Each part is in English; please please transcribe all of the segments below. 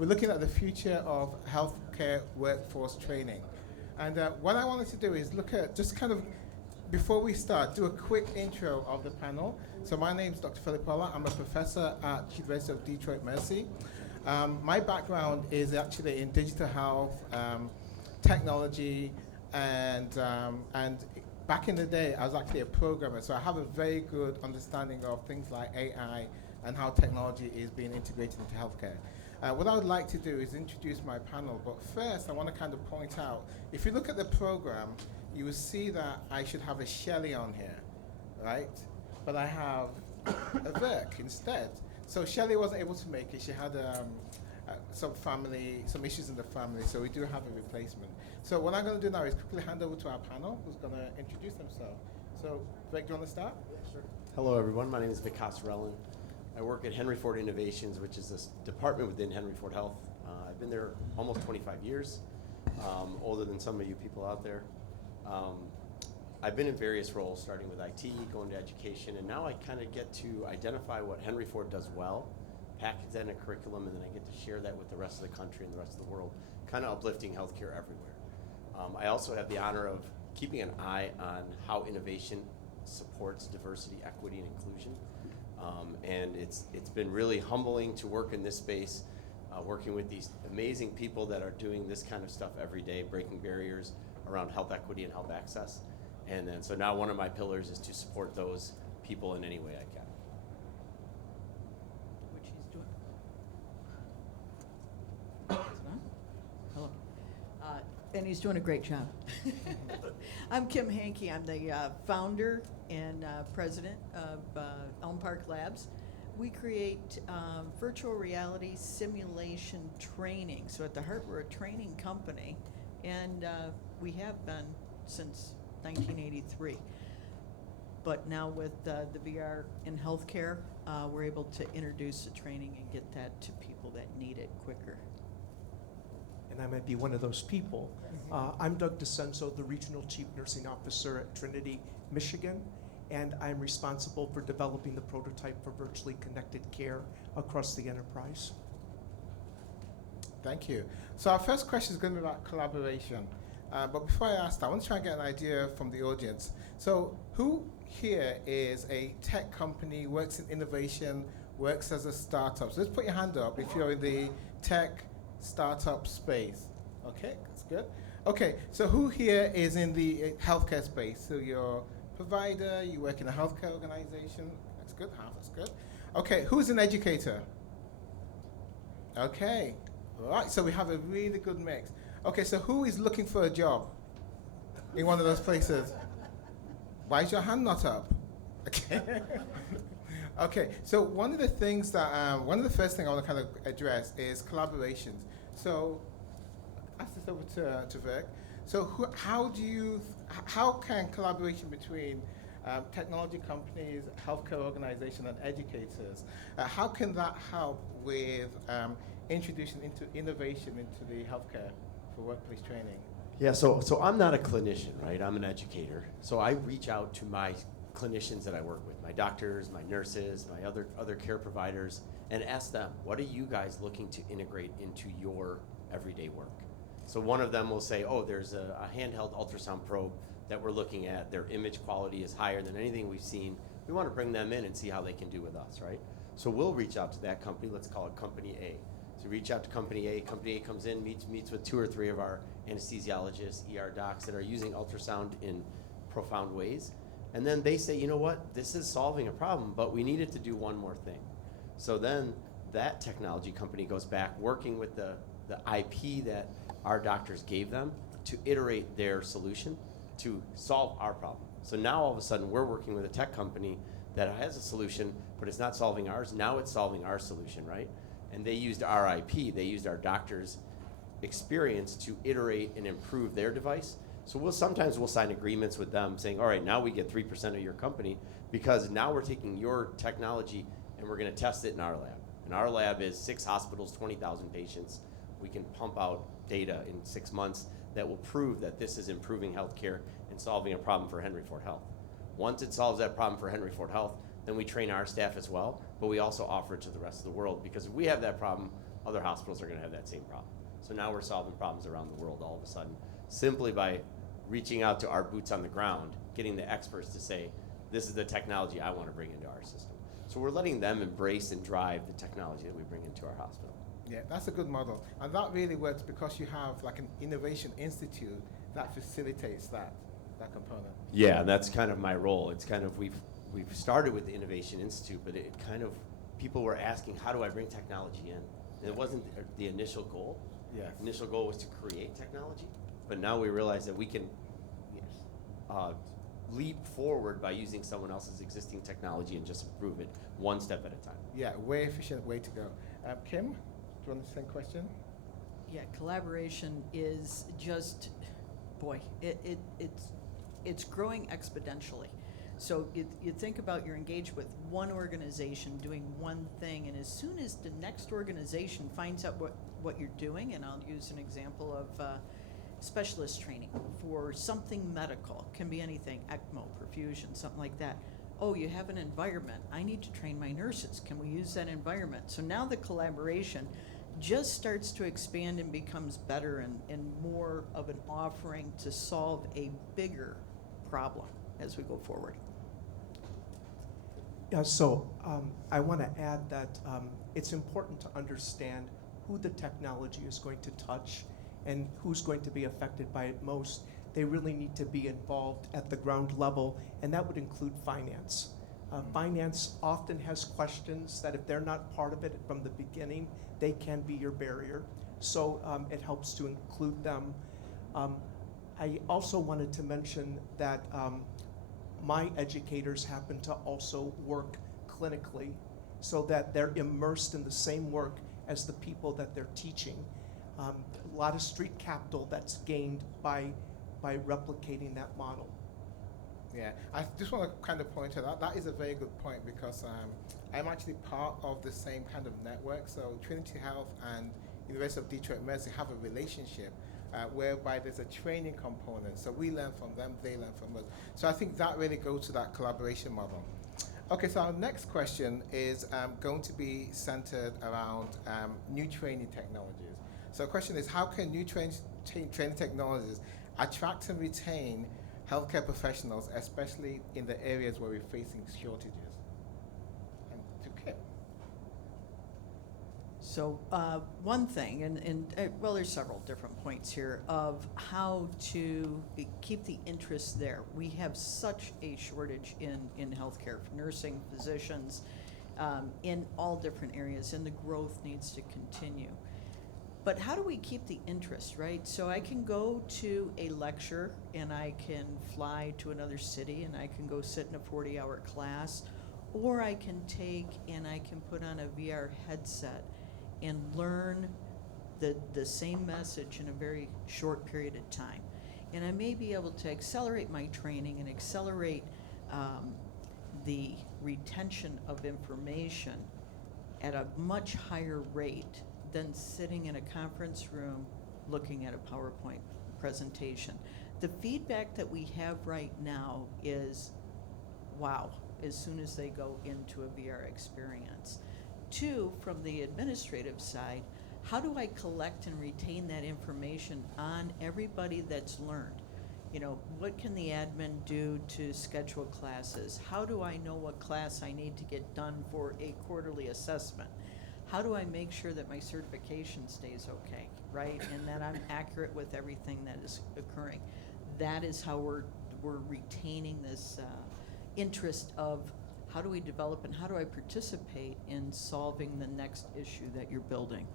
we're looking at the future of healthcare workforce training. And what I wanted to do is look at just kind of, before we start, do a quick intro of the panel. So my name is Dr. Philip Polla. I'm a professor at University of Detroit Mercy. My background is actually in digital health, technology, and back in the day, I was actually a programmer. So I have a very good understanding of things like AI and how technology is being integrated into healthcare. What I would like to do is introduce my panel, but first I want to kind of point out, if you look at the program, you will see that I should have a Shelley on here, right? But I have a Verk instead. So Shelley wasn't able to make it. She had some issues in the family, so we do have a replacement. So what I'm going to do now is quickly hand over to our panel, who's going to introduce themselves. So, Vic, do you want to start? Yeah, sure. Hello, everyone. My name is Vikas Rellan. I work at Henry Ford Innovations, which is a department within Henry Ford Health. I've been there almost 25 years, older than some of you people out there. I've been in various roles, starting with IT, going to education, and now I kind of get to identify what Henry Ford does well, package that in a curriculum, and then I get to share that with the rest of the country and the rest of the world, kind of uplifting healthcare everywhere. I also have the honor of keeping an eye on how innovation supports diversity, equity, and inclusion. And it's been really humbling to work in this space, working with these amazing people that are doing this kind of stuff every day, breaking barriers around health equity and health access. And then, so now one of my pillars is to support those people in any way I can. Which he's doing. Is it on? Hello. And he's doing a great job. I'm Kim Hankey. I'm the founder and president of Elm Park Labs. We create virtual reality simulation training. So at the heart, we're a training company, and we have been since 1983. But now with the VR in healthcare, we're able to introduce the training and get that to people that need it quicker. And I might be one of those people. I'm Doug DeCenzo, the Regional Chief Nursing Officer at Trinity, Michigan, and I'm responsible for developing the prototype for virtually connected care across the enterprise. Thank you. So our first question is going to be about collaboration. But before I ask that, I want to try and get an idea from the audience. So who here is a tech company, works in innovation, works as a startup? So let's put your hand up if you're in the tech startup space. Okay, that's good. Okay, so who here is in the healthcare space? So you're a provider, you work in a healthcare organization. That's good, half, that's good. Okay, who's an educator? Okay, all right, so we have a really good mix. Okay, so who is looking for a job in one of those places? Why is your hand not up? Okay. Okay, so one of the things that, one of the first things I want to kind of address is collaborations. So, ask this over to Vic. So how can collaboration between technology companies, healthcare organizations, and educators, how can that help with introducing into innovation into the healthcare for workplace training? Yeah, so I'm not a clinician, right? I'm an educator. So I reach out to my clinicians that I work with, my doctors, my nurses, my other care providers, and ask them, what are you guys looking to integrate into your everyday work? So one of them will say, oh, there's a handheld ultrasound probe that we're looking at. Their image quality is higher than anything we've seen. We want to bring them in and see how they can do with us, right? So we'll reach out to that company. Let's call it Company A. So reach out to Company A. Company A comes in, meets with 2 or 3 of our anesthesiologists, ER docs that are using ultrasound in profound ways. And then they say, you know what, this is solving a problem, but we needed to do one more thing. So then that technology company goes back working with the IP that our doctors gave them to iterate their solution to solve our problem. So now all of a sudden we're working with a tech company that has a solution, but it's not solving ours. Now it's solving our solution, right? And they used our IP, they used our doctors' experience to iterate and improve their device. So sometimes we'll sign agreements with them saying, all right, now we get 3% of your company because now we're taking your technology and we're going to test it in our lab. And our lab is 6 hospitals, 20,000 patients. We can pump out data in 6 months that will prove that this is improving healthcare and solving a problem for Henry Ford Health. Once it solves that problem for Henry Ford Health, then we train our staff as well, but we also offer it to the rest of the world because if we have that problem, other hospitals are going to have that same problem. So now we're solving problems around the world all of a sudden, simply by reaching out to our boots on the ground, getting the experts to say, this is the technology I want to bring into our system. So we're letting them embrace and drive the technology that we bring into our hospital. Yeah, that's a good model. And that really works because you have like an innovation institute that facilitates that component. Yeah, and that's kind of my role. It's kind of, we've started with the Innovation Institute, but it kind of, people were asking, how do I bring technology in? And it wasn't the initial goal. Yes. Initial goal was to create technology, but now we realize that we can leap forward by using someone else's existing technology and just improve it one step at a time. Yeah, way efficient way to go. Kim, do you want the same question? Yeah, collaboration is just, boy, it's growing exponentially. So you think about you're engaged with one organization doing one thing, and as soon as the next organization finds out what you're doing, and I'll use an example of specialist training for something medical, can be anything, ECMO, perfusion, something like that. Oh, you have an environment. I need to train my nurses. Can we use that environment? So now the collaboration just starts to expand and becomes better and more of an offering to solve a bigger problem as we go forward. Yeah, so I want to add that it's important to understand who the technology is going to touch and who's going to be affected by it most. They really need to be involved at the ground level, and that would include finance. Finance often has questions that if they're not part of it from the beginning, they can be your barrier. So it helps to include them. I also wanted to mention that my educators happen to also work clinically so that they're immersed in the same work as the people that they're teaching. A lot of street capital that's gained by replicating that model. Yeah, I just want to kind of point out that is a very good point because I'm actually part of the same kind of network. So Trinity Health and University of Detroit Mercy have a relationship whereby there's a training component. So we learn from them, they learn from us. So I think that really goes to that collaboration model. Okay, so our next question is going to be centered around new training technologies. So the question is, how can new training technologies attract and retain healthcare professionals, especially in the areas where we're facing shortages? And to Kim. So one thing, and well, there's several different points here of how to keep the interest there. We have such a shortage in healthcare, nursing, physicians, in all different areas, and the growth needs to continue. But how do we keep the interest, right? So I can go to a lecture and I can fly to another city and I can go sit in a 40-hour class, or I can take and I can put on a VR headset and learn the same message in a very short period of time. And I may be able to accelerate my training and accelerate the retention of information at a much higher rate than sitting in a conference room looking at a PowerPoint presentation. The feedback that we have right now is, wow, as soon as they go into a VR experience. Two, from the administrative side, how do I collect and retain that information on everybody that's learned? You know, what can the admin do to schedule classes? How do I know what class I need to get done for a quarterly assessment? How do I make sure that my certification stays okay, right? And that I'm accurate with everything that is occurring. That is how we're retaining this interest of how do we develop and how do I participate in solving the next issue that you're building?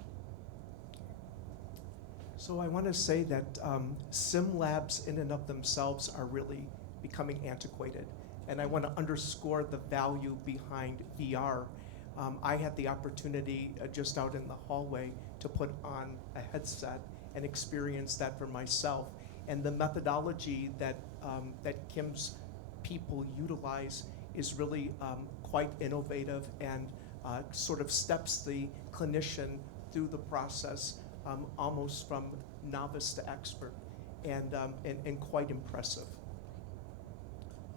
So I want to say that sim labs in and of themselves are really becoming antiquated. And I want to underscore the value behind VR. I had the opportunity just out in the hallway to put on a headset and experience that for myself. And the methodology that Kim's people utilize is really quite innovative and sort of steps the clinician through the process almost from novice to expert, and quite impressive.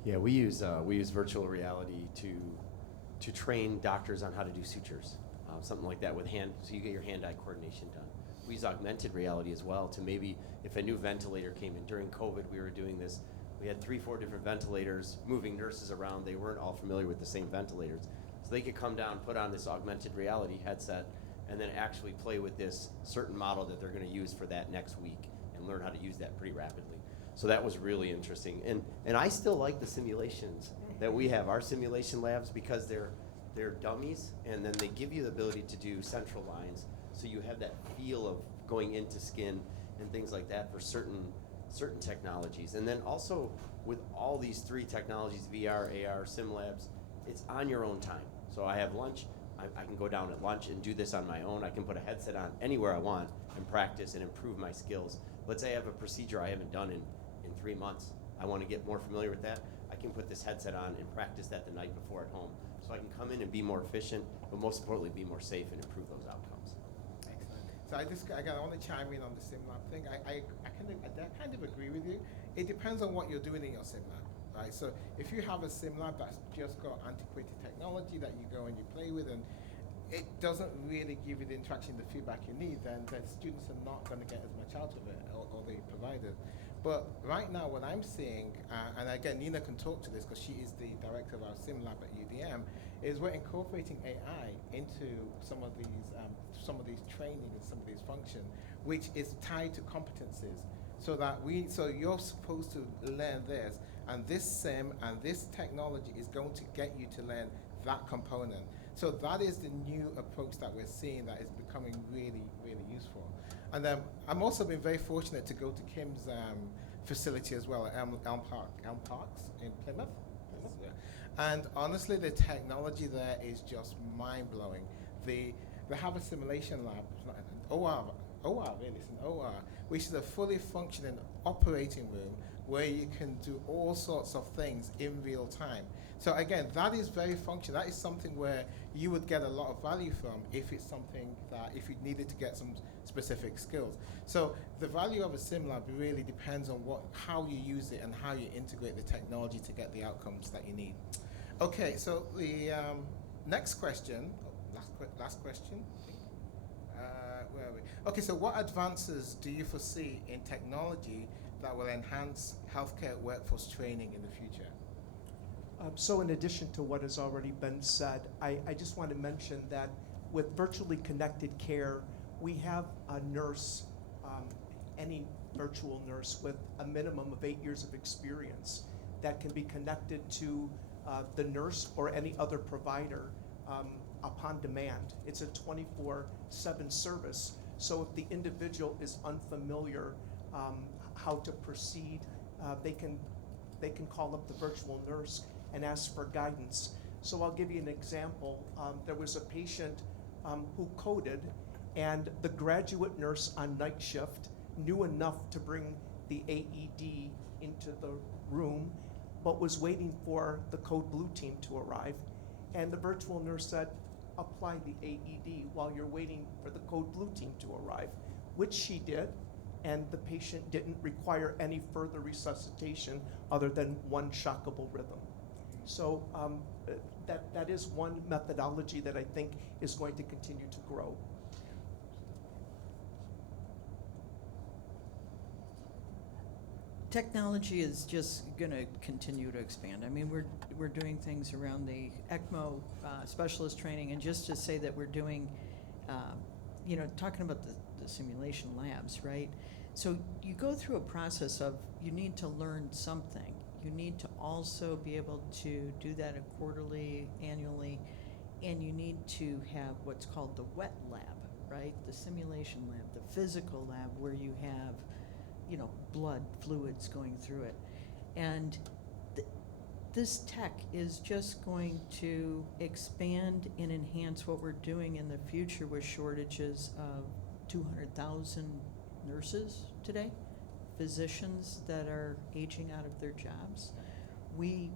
Yeah, we use virtual reality to train doctors on how to do sutures. something like that with hand, so you get your hand-eye coordination done. We use augmented reality as well to maybe, if a new ventilator came in, during COVID we were doing this, we had 3-4 different ventilators, moving nurses around, they weren't all familiar with the same ventilators. So they could come down, put on this augmented reality headset, and then actually play with this certain model that they're gonna use for that next week and learn how to use that pretty rapidly. So that was really interesting. And I still like the simulations that we have, our simulation labs, because they're dummies, and then they give you the ability to do central lines, so you have that feel of going into skin and things like that for certain technologies. And then also with all these 3 technologies, VR, AR, sim labs, it's on your own time. So I have lunch, I can go down at lunch and do this on my own. I can put a headset on anywhere I want and practice and improve my skills. Let's say I have a procedure I haven't done in 3 months. I want to get more familiar with that. I can put this headset on and practice that the night before at home. So I can come in and be more efficient, but most importantly, be more safe and improve those outcomes. Excellent. So I want to chime in on the SimLab thing. I kind of agree with you. It depends on what you're doing in your SimLab, right? So if you have a SimLab that's just got antiquated technology that you go and you play with, and it doesn't really give you the interaction, the feedback you need, then the students are not going to get as much out of it, or the providers. But right now, what I'm seeing, and again, Nina can talk to this because she is the director of our sim lab at UVM, is we're incorporating AI into some of these training and some of these functions, which is tied to competencies. So you're supposed to learn this, and this sim and this technology is going to get you to learn that component. So that is the new approach that we're seeing that is becoming really, really useful. And I'm also been very fortunate to go to Kim's facility as well at Elm Parks in Plymouth. Yeah. And honestly, the technology there is just mind-blowing. They have a simulation lab, OR really, it's an OR, which is a fully functioning operating room where you can do all sorts of things in real time. So again, that is very functional. That is something where you would get a lot of value from if it's something that, if you needed to get some specific skills. So the value of a sim lab really depends on how you use it and how you integrate the technology to get the outcomes that you need. Okay, so the next question, last question. Where are we? Okay, so what advances do you foresee in technology that will enhance healthcare workforce training in the future? So in addition to what has already been said, I just want to mention that with virtually connected care, we have a nurse, any virtual nurse with a minimum of 8 years of experience that can be connected to the nurse or any other provider upon demand. It's a 24/7 service. So if the individual is unfamiliar how to proceed, they can call up the virtual nurse and ask for guidance. So I'll give you an example. There was a patient who coded, and the graduate nurse on night shift knew enough to bring the AED into the room, but was waiting for the code blue team to arrive. And the virtual nurse said, apply the AED while you're waiting for the code blue team to arrive, which she did, and the patient didn't require any further resuscitation other than one shockable rhythm. So that is one methodology that I think is going to continue to grow. Technology is just going to continue to expand. I mean, we're doing things around the ECMO specialist training, and just to say that we're doing, talking about the simulation labs, right? So you go through a process of, you need to learn something. You need to also be able to do that quarterly, annually, and you need to have what's called the wet lab, right? The simulation lab, the physical lab, where you have blood fluids going through it. And this tech is just going to expand and enhance what we're doing in the future with shortages of 200,000 nurses today, physicians that are aging out of their jobs. We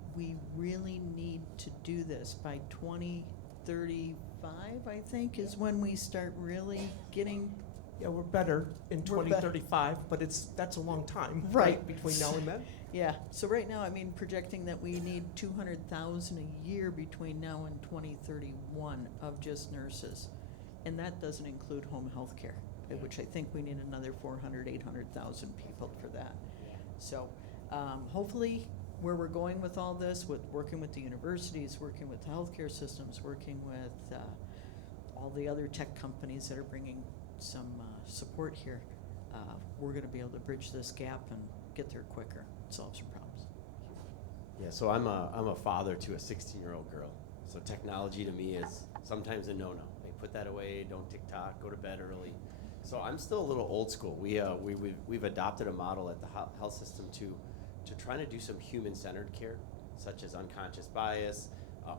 really need to do this by 2035, I think, is when we start really getting. Yeah, we're better in We're 2035, but that's a long time, Right. between now and then. Yeah, so right now, I mean, projecting that we need 200,000 a year between now and 2031 of just nurses. And that doesn't include home health care, which I think we need another 400, 800,000 people for that. So hopefully where we're going with all this, with working with the universities, working with the healthcare systems, working with all the other tech companies that are bringing some support here, we're going to be able to bridge this gap and get there quicker, solve some problems. Yeah, so I'm a father to a 16-year-old girl. So technology to me is sometimes a no-no. Hey, put that away, don't TikTok, go to bed early. So I'm still a little old school. We've adopted a model at the health system to try to do some human-centered care, such as unconscious bias,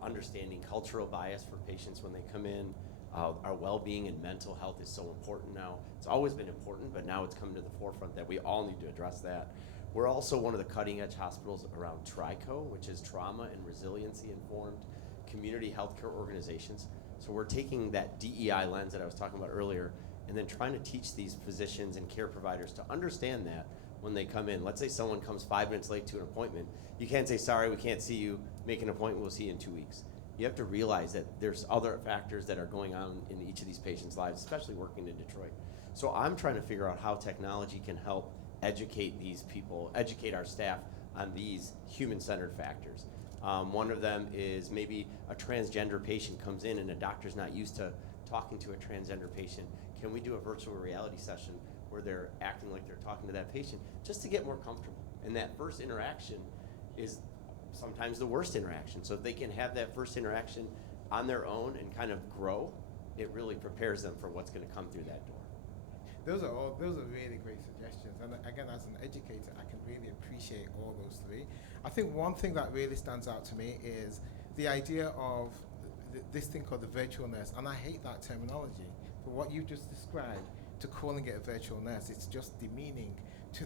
understanding cultural bias for patients when they come in. Our well-being and mental health is so important now. It's always been important, but now it's come to the forefront that we all need to address that. We're also one of the cutting-edge hospitals around TRICO, which is Trauma and Resiliency-Informed Community Healthcare Organizations. So we're taking that DEI lens that I was talking about earlier and then trying to teach these physicians and care providers to understand that when they come in. Let's say someone comes 5 minutes late to an appointment. You can't say, sorry, we can't see you, make an appointment, we'll see you in 2 weeks. You have to realize that there's other factors that are going on in each of these patients' lives, especially working in Detroit. So I'm trying to figure out how technology can help educate these people, educate our staff on these human-centered factors. One of them is maybe a transgender patient comes in and a doctor's not used to talking to a transgender patient. Can we do a virtual reality session where they're acting like they're talking to that patient just to get more comfortable? And that first interaction is sometimes the worst interaction. So if they can have that first interaction on their own and kind of grow, it really prepares them for what's going to come through that door. Those are really great suggestions. And again, as an educator, I can really appreciate all those three. I think one thing that really stands out to me is the idea of this thing called the virtual nurse. And I hate that terminology. But what you just described, to calling it a virtual nurse, it's just demeaning to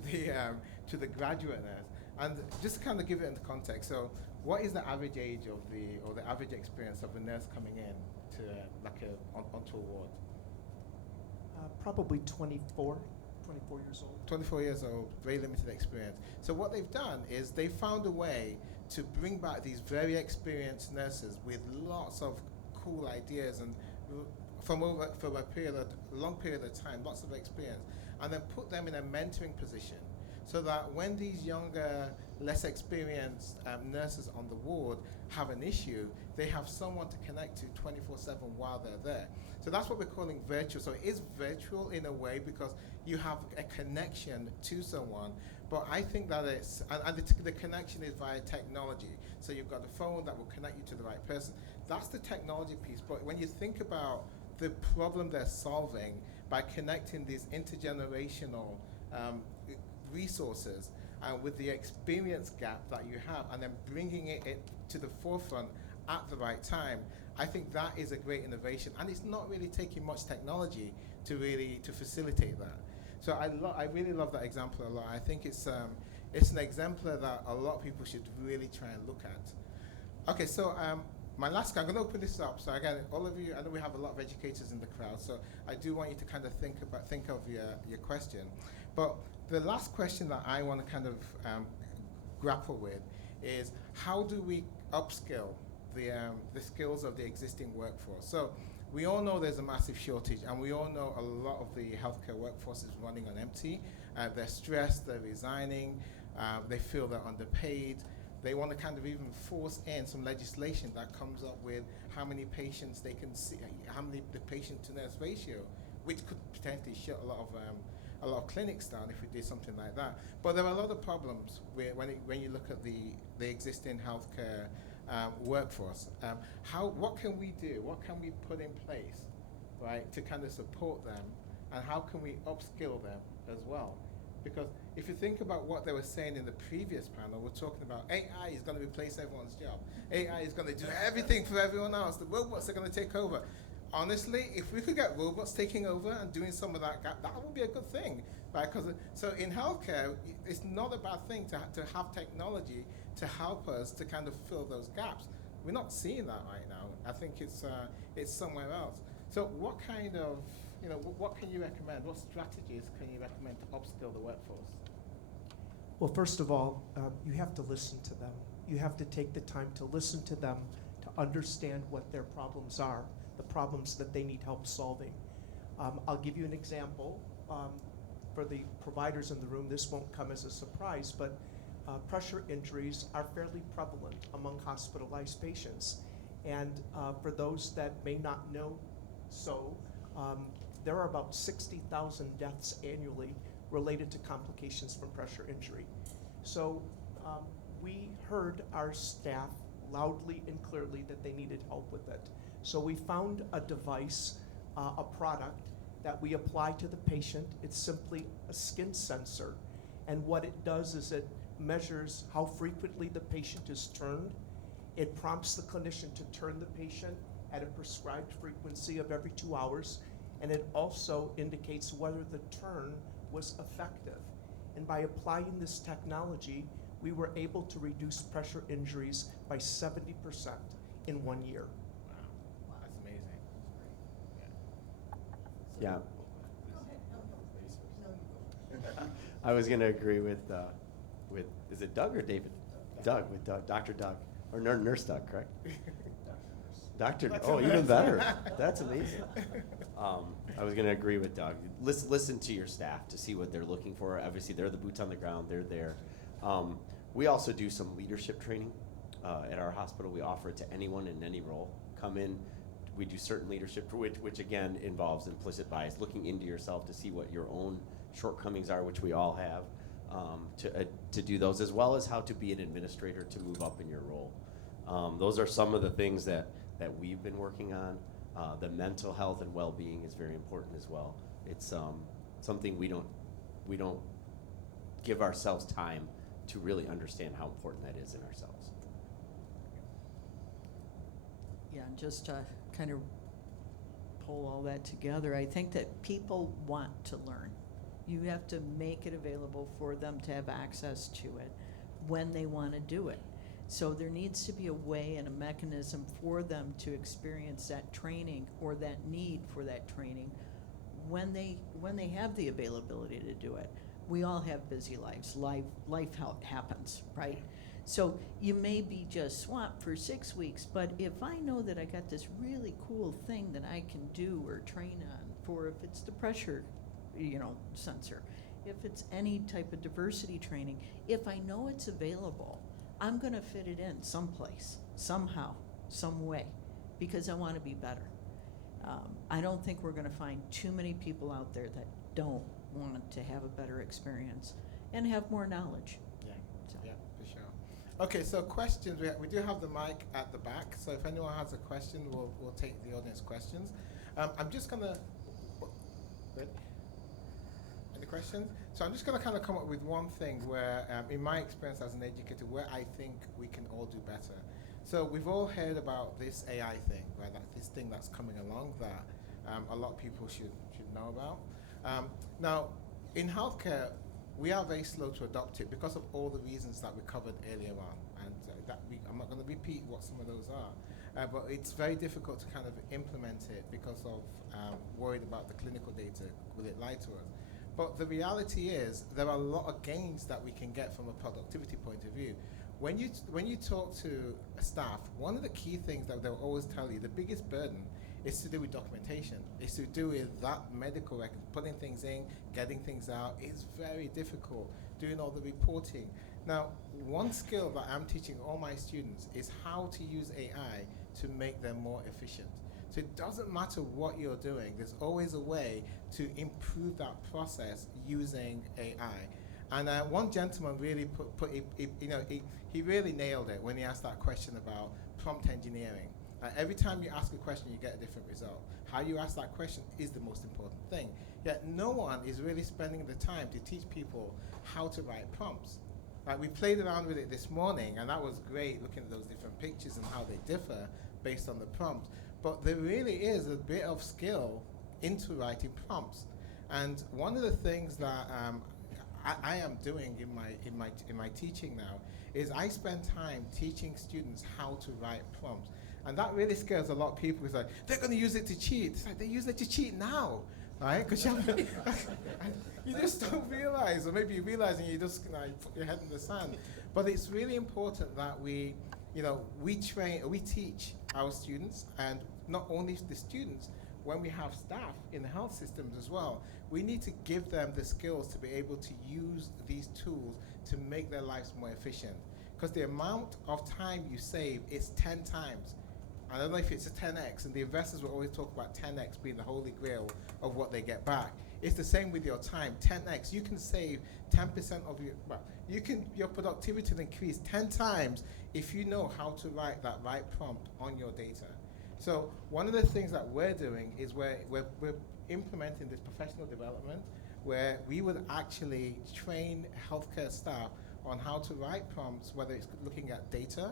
the graduate nurse. And just to kind of give it into context, so what is the average age of the average experience of a nurse coming in to onto a ward? Probably 24 years old. 24 years old, very limited experience. So what they've done is they found a way to bring back these very experienced nurses with lots of cool ideas and from a long period of time, lots of experience, and then put them in a mentoring position so that when these younger, less experienced nurses on the ward have an issue, they have someone to connect to 24/7 while they're there. So that's what we're calling virtual. So it is virtual in a way because you have a connection to someone, but I think that it's, and the connection is via technology. So you've got a phone that will connect you to the right person. That's the technology piece, but when you think about the problem they're solving by connecting these intergenerational resources with the experience gap that you have and then bringing it to the forefront at the right time, I think that is a great innovation, and it's not really taking much technology to facilitate that. So I really love that example a lot. I think it's an exemplar that a lot of people should really try and look at. Okay, so my last, I'm going to open this up. So again, all of you, I know we have a lot of educators in the crowd, so I do want you to kind of think of your question. But the last question that I want to kind of grapple with is, how do we upskill the skills of the existing workforce? So we all know there's a massive shortage, and we all know a lot of the healthcare workforce is running on empty. They're stressed, they're resigning, they feel they're underpaid. They want to kind of even force in some legislation that comes up with how many patients they can see, how many the patient to nurse ratio, which could potentially shut a lot of clinics down if we did something like that. But there are a lot of problems when you look at the existing healthcare workforce. What can we do? What can we put in place, right, to kind of support them, and how can we upskill them as well? Because if you think about what they were saying in the previous panel, we're talking about AI is going to replace everyone's job. AI is going to do everything for everyone else. The robots are going to take over. Honestly, if we could get robots taking over and doing some of that, that would be a good thing, right? So in healthcare, it's not a bad thing to have technology to help us to kind of fill those gaps. We're not seeing that right now. I think it's somewhere else. So what kind of, what can you recommend? What strategies can you recommend to upskill the workforce? Well, first of all, you have to listen to them. You have to take the time to listen to them, to understand what their problems are, the problems that they need help solving. I'll give you an example. For the providers in the room, this won't come as a surprise, but pressure injuries are fairly prevalent among hospitalized patients. And for those that may not know there are about 60,000 deaths annually related to complications from pressure injury. So we heard our staff loudly and clearly that they needed help with it. So we found a device, a product that we apply to the patient. It's simply a skin sensor. And what it does is it measures how frequently the patient is turned. It prompts the clinician to turn the patient at a prescribed frequency of every 2 hours. And it also indicates whether the turn was effective. And by applying this technology, we were able to reduce pressure injuries by 70% in 1 year. Wow, that's amazing. Yeah. I was going to agree with, is it Doug or David? Doug, with Dr. Doug, or Nurse Doug, correct? Dr. Oh, even better. That's amazing. I was going to agree with Doug. Listen to your staff to see what they're looking for. Obviously, they're the boots on the ground. They're there. We also do some leadership training at our hospital. We offer it to anyone in any role. Come in. We do certain leadership, which again involves implicit bias, looking into yourself to see what your own shortcomings are, which we all have, to do those, as well as how to be an administrator to move up in your role. Those are some of the things that we've been working on. The mental health and well-being is very important as well. It's something we don't give ourselves time to really understand how important that is in ourselves. Yeah, and just to kind of pull all that together, I think that people want to learn. You have to make it available for them to have access to it when they want to do it. So there needs to be a way and a mechanism for them to experience that training or that need for that training when they have the availability to do it. We all have busy lives. Life happens, right? So you may be just swamped for 6 weeks, but if I know that I got this really cool thing that I can do or train on for, if it's the pressure, sensor, if it's any type of diversity training, if I know it's available, I'm gonna fit it in someplace, somehow, some way, because I wanna be better. I don't think we're gonna find too many people out there that don't want to have a better experience and have more knowledge. Yeah, So. yeah, for sure. Okay, so questions. We do have the mic at the back, so if anyone has a question, we'll take the audience questions. I'm just gonna. Good. Any questions? So I'm just gonna kind of come up with one thing where, in my experience as an educator, where I think we can all do better. So we've all heard about this AI thing, right? This thing that's coming along that a lot of people should know about. Now, in healthcare, we are very slow to adopt it because of all the reasons that we covered earlier on, and I'm not going to repeat what some of those are, but it's very difficult to kind of implement it because of worried about the clinical data. Will it lie to us? But the reality is there are a lot of gains that we can get from a productivity point of view. When you talk to a staff, one of the key things that they'll always tell you, the biggest burden is to do with documentation. It's to do with that medical record, putting things in, getting things out. It's very difficult doing all the reporting. Now, one skill that I'm teaching all my students is how to use AI to make them more efficient. So it doesn't matter what you're doing, there's always a way to improve that process using AI. And one gentleman really he really nailed it when he asked that question about prompt engineering. Every time you ask a question, you get a different result. How you ask that question is the most important thing. Yet no one is really spending the time to teach people how to write prompts. Like, we played around with it this morning, and that was great, looking at those different pictures and how they differ based on the prompts. But there really is a bit of skill into writing prompts. And one of the things that I am doing in my teaching now is I spend time teaching students how to write prompts. And that really scares a lot of people. It's like, they're going to use it to cheat. It's like, they use it to cheat now, right? Because you just don't realize, or maybe you realize and you just put your head in the sand. But it's really important that we you know, we teach our students, and not only the students, when we have staff in the health systems as well, we need to give them the skills to be able to use these tools to make their lives more efficient. Because the amount of time you save is 10 times. I don't know if it's a 10x, and the investors will always talk about 10x being the holy grail of what they get back. It's the same with your time, 10x. You can save 10% of your productivity will increase 10 times if you know how to write that right prompt on your data. So one of the things that we're doing is we're implementing this professional development where we would actually train healthcare staff on how to write prompts, whether it's looking at data,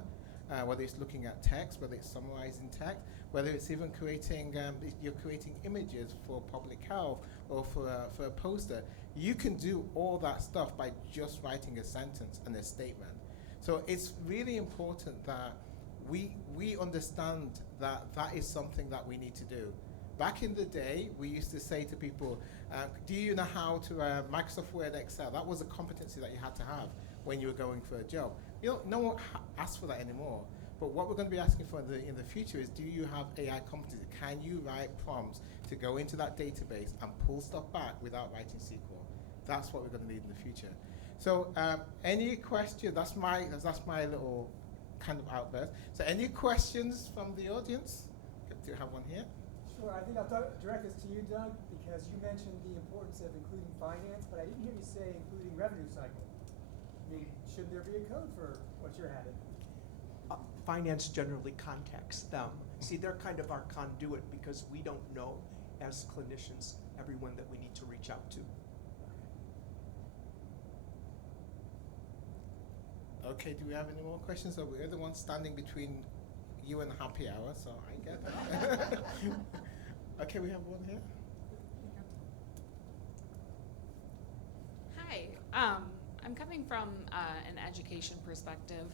whether it's looking at text, whether it's summarizing text, whether it's even creating, you're creating images for public health or for a poster. You can do all that stuff by just writing a sentence and a statement. So it's really important that we understand that that is something that we need to do. Back in the day, we used to say to people, do you know how to Microsoft Word, Excel? That was a competency that you had to have when you were going for a job. You know, no one asks for that anymore. But what we're going to be asking for in the future is, do you have AI competency? Can you write prompts to go into that database and pull stuff back without writing SQL? That's what we're going to need in the future. So any questions? That's my little kind of outburst. So any questions from the audience? Do you have one here? Sure, I think I'll direct this to you, Doug, because you mentioned the importance of including finance, but I didn't hear you say including revenue cycle. I mean, should there be a code for what you're having? Finance generally contacts them. See, they're kind of our conduit because we don't know, as clinicians, everyone that we need to reach out to. Okay, do we have any more questions? So we're the ones standing between you and happy hour, so I get that. Okay, we have one here. Hi, I'm coming from an education perspective.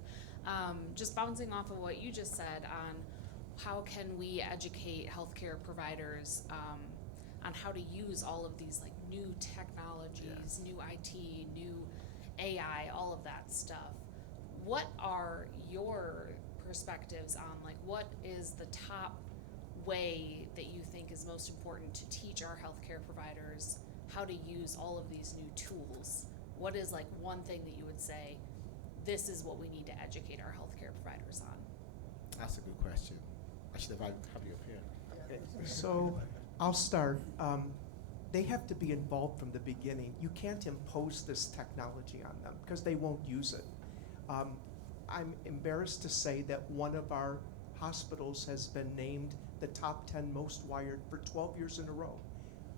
Just bouncing off of what you just said on how can we educate healthcare providers on how to use all of these like new technologies, new IT, new AI, all of that stuff. What are your perspectives on like what is the top way that you think is most important to teach our healthcare providers how to use all of these new tools? What is like one thing that you would say, this is what we need to educate our healthcare providers on? That's a good question. I should have you up here. So I'll start. They have to be involved from the beginning. You can't impose this technology on them because they won't use it. I'm embarrassed to say that one of our hospitals has been named the top 10 most wired for 12 years in a row.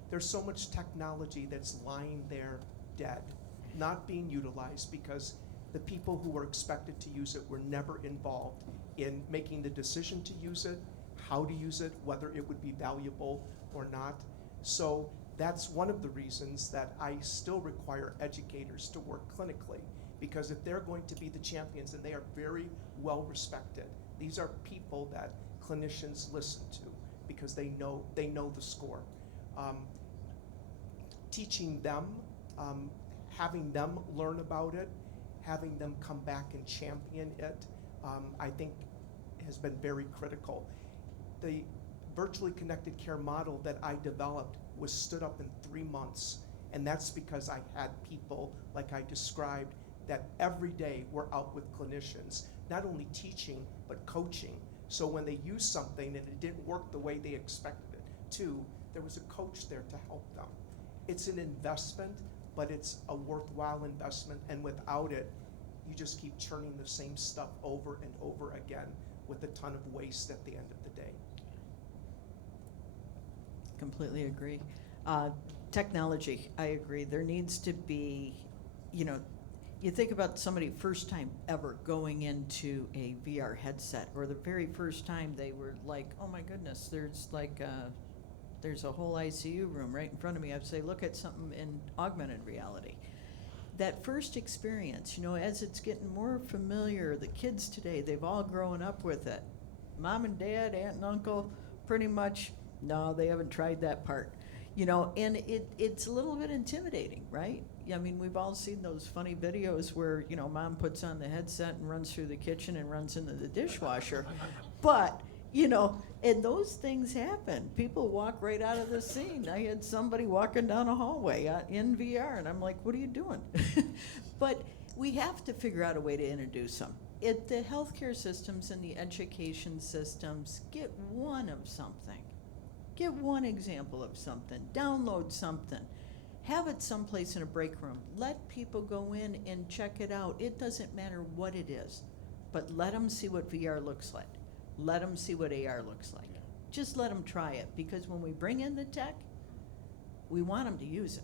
There's so much technology that's lying there dead, not being utilized because the people who were expected to use it were never involved in making the decision to use it, how to use it, whether it would be valuable or not. So that's one of the reasons that I still require educators to work clinically, because if they're going to be the champions, and they are very well respected, these are people that clinicians listen to because they know the score. Teaching them, having them learn about it, having them come back and champion it, I think has been very critical. The virtually connected care model that I developed was stood up in 3 months, and that's because I had people like I described that every day were out with clinicians, not only teaching, but coaching. So when they used something and it didn't work the way they expected it to, there was a coach there to help them. It's an investment, but it's a worthwhile investment, and without it, you just keep churning the same stuff over and over again with a ton of waste at the end of the day. Completely agree. Technology, I agree. There needs to be, you think about somebody first time ever going into a VR headset, or the very first time they were like, oh my goodness, there's a whole ICU room right in front of me. I'd say, look at something in augmented reality. That first experience, as it's getting more familiar, the kids today, they've all grown up with it. Mom and dad, aunt and uncle, pretty much, no, they haven't tried that part. You know, and it's a little bit intimidating, right? I mean, we've all seen those funny videos where, you know, mom puts on the headset and runs through the kitchen and runs into the dishwasher. But, you know, and those things happen. People walk right out of the scene. I had somebody walking down a hallway in VR, and I'm like, what are you doing? But we have to figure out a way to introduce them. The healthcare systems and the education systems get one of something. Get one example of something. Download something. Have it someplace in a break room. Let people go in and check it out. It doesn't matter what it is, but let them see what VR looks like. Let them see what AR looks like. Just let them try it, because when we bring in the tech, we want them to use it.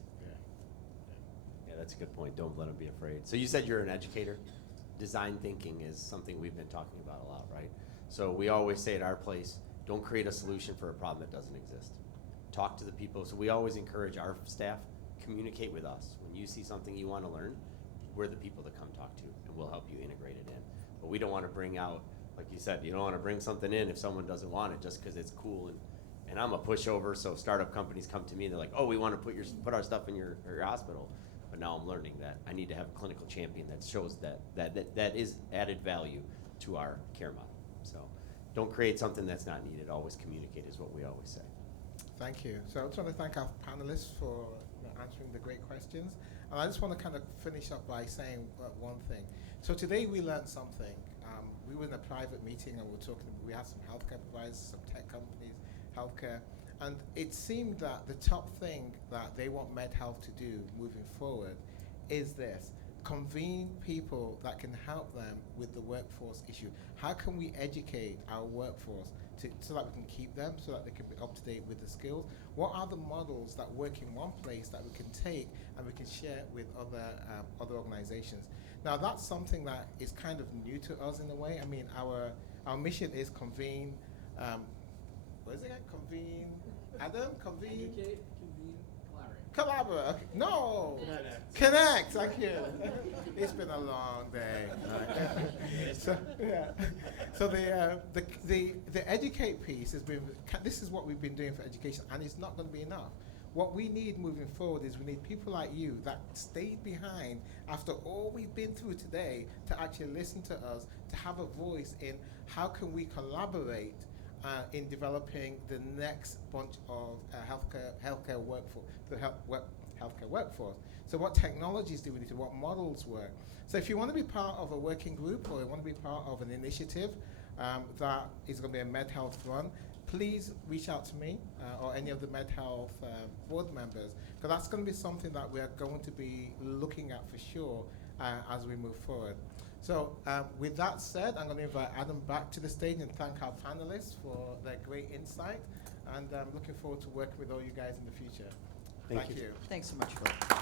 Yeah, that's a good point. Don't let them be afraid. So you said you're an educator. Design thinking is something we've been talking about a lot, right? So we always say at our place, don't create a solution for a problem that doesn't exist. Talk to the people. So we always encourage our staff, communicate with us. When you see something you want to learn, we're the people to come talk to, and we'll help you integrate it in. But we don't want to bring out, like you said, you don't want to bring something in if someone doesn't want it just because it's cool. And I'm a pushover, so startup companies come to me and they're like, oh, we want to put our stuff in your hospital. But now I'm learning that I need to have a clinical champion that shows that is added value to our care model. So don't create something that's not needed. Always communicate is what we always say. Thank you. So I just want to thank our panelists for answering the great questions. And I just want to kind of finish up by saying one thing. So today we learned something. We were in a private meeting and we had some healthcare providers, some tech companies, healthcare, and it seemed that the top thing that they want MedHealth to do moving forward is this: convene people that can help them with the workforce issue. How can we educate our workforce so that we can keep them, so that they can be up to date with the skills? What are the models that work in one place that we can take and we can share with other organizations? Now that's something that is kind of new to us in a way. I mean, our mission is convene. What is it again? Convene. Adam, convene. Educate, convene, collaborate. Collaborate. Okay. No. Connect. Thank you. It's been a long day. So yeah. So the educate piece has been. This is what we've been doing for education, and it's not going to be enough. What we need moving forward is we need people like you that stayed behind after all we've been through today to actually listen to us, to have a voice in how can we collaborate in developing the next bunch of healthcare workforce, healthcare workforce. So what technologies do we need to, what models work? So if you want to be part of a working group or you want to be part of an initiative that is going to be a MedHealth run, please reach out to me or any of the MedHealth board members, because that's going to be something that we are going to be looking at for sure as we move forward. So with that said, I'm going to invite Adam back to the stage and thank our panelists for their great insight, and I'm looking forward to working with all you guys in the future. Thank you. you. Thanks so much, Phil.